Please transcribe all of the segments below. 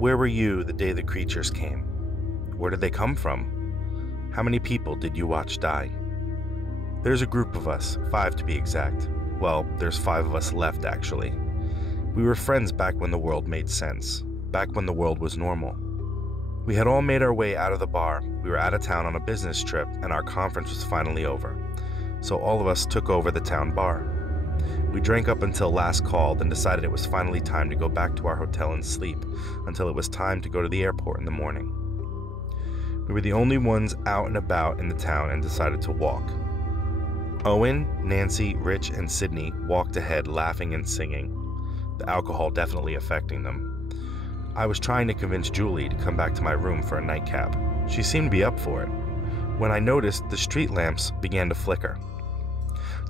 Where were you the day the creatures came? Where did they come from? How many people did you watch die? There's a group of us, 5 to be exact. Well, there's 5 of us left, actually. We were friends back when the world made sense, back when the world was normal. We had all made our way out of the bar. We were out of town on a business trip, and our conference was finally over. So all of us took over the town bar. We drank up until last call, then decided it was finally time to go back to our hotel and sleep, until it was time to go to the airport in the morning. We were the only ones out and about in the town and decided to walk. Owen, Nancy, Rich, and Sydney walked ahead laughing and singing, the alcohol definitely affecting them. I was trying to convince Julie to come back to my room for a nightcap. She seemed to be up for it, when I noticed the street lamps began to flicker.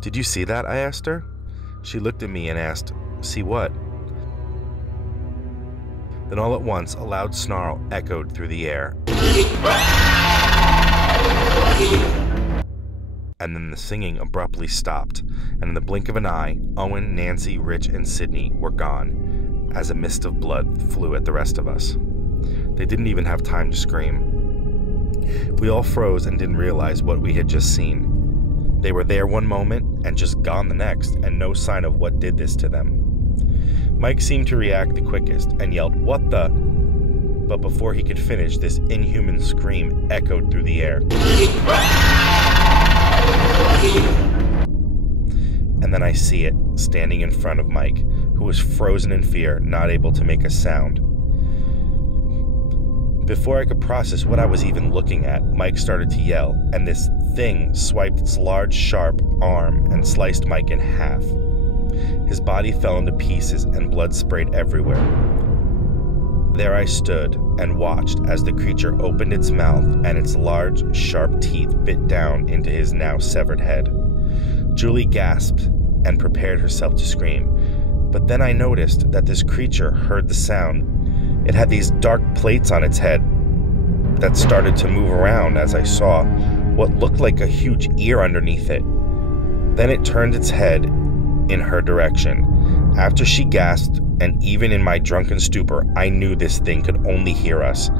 "Did you see that?" I asked her. She looked at me and asked, "See what?" Then all at once, a loud snarl echoed through the air. And then the singing abruptly stopped, and in the blink of an eye, Owen, Nancy, Rich, and Sydney were gone, as a mist of blood flew at the rest of us. They didn't even have time to scream. We all froze and didn't realize what we had just seen. They were there one moment and just gone the next, and no sign of what did this to them. Mike seemed to react the quickest and yelled, "What the?" But before he could finish, this inhuman scream echoed through the air. And then I see it, standing in front of Mike, who was frozen in fear, not able to make a sound. Before I could process what I was even looking at, Mike started to yell, and this thing swiped its large, sharp arm and sliced Mike in half. His body fell into pieces and blood sprayed everywhere. There I stood and watched as the creature opened its mouth and its large, sharp teeth bit down into his now severed head. Julie gasped and prepared herself to scream, but then I noticed that this creature heard the sound. It had these dark plates on its head that started to move around as I saw what looked like a huge ear underneath it. Then it turned its head in her direction. After she gasped, and even in my drunken stupor, I knew this thing could only hear us.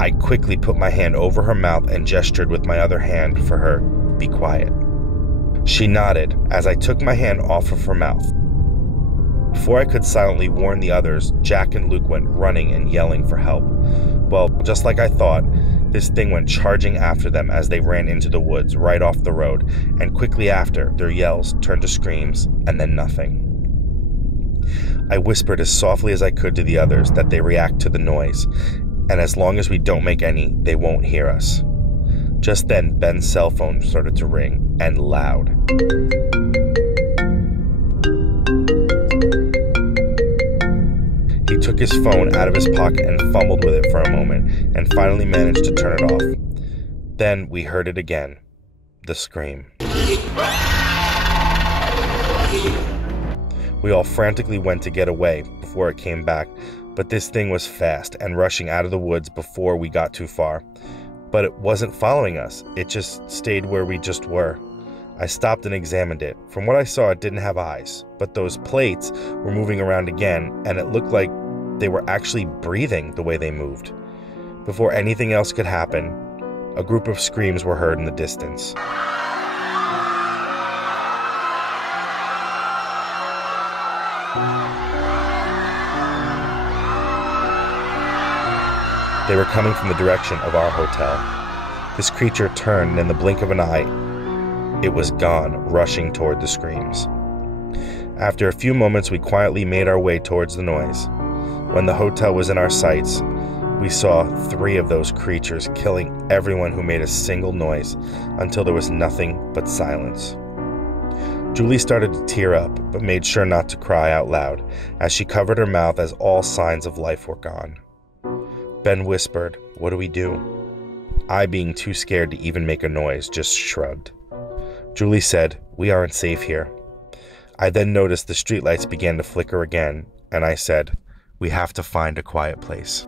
I quickly put my hand over her mouth and gestured with my other hand for her, "Be quiet." She nodded as I took my hand off of her mouth. Before I could silently warn the others, Jack and Luke went running and yelling for help. Well, just like I thought, this thing went charging after them as they ran into the woods right off the road, and quickly after, their yells turned to screams and then nothing. I whispered as softly as I could to the others that they react to the noise, and as long as we don't make any, they won't hear us. Just then, Ben's cell phone started to ring, and loud. He took his phone out of his pocket and fumbled with it for a moment, and finally managed to turn it off. Then we heard it again, the scream. We all frantically went to get away before it came back, but this thing was fast and rushing out of the woods before we got too far. But it wasn't following us, it just stayed where we just were. I stopped and examined it. From what I saw, it didn't have eyes, but those plates were moving around again, and it looked like they were actually breathing the way they moved. Before anything else could happen, a group of screams were heard in the distance. They were coming from the direction of our hotel. This creature turned, and in the blink of an eye, it was gone, rushing toward the screams. After a few moments, we quietly made our way towards the noise. When the hotel was in our sights, we saw 3 of those creatures killing everyone who made a single noise until there was nothing but silence. Julie started to tear up, but made sure not to cry out loud as she covered her mouth as all signs of life were gone. Ben whispered, "What do we do?" I, being too scared to even make a noise, just shrugged. Julie said, "We aren't safe here." I then noticed the streetlights began to flicker again, and I said, "We have to find a quiet place."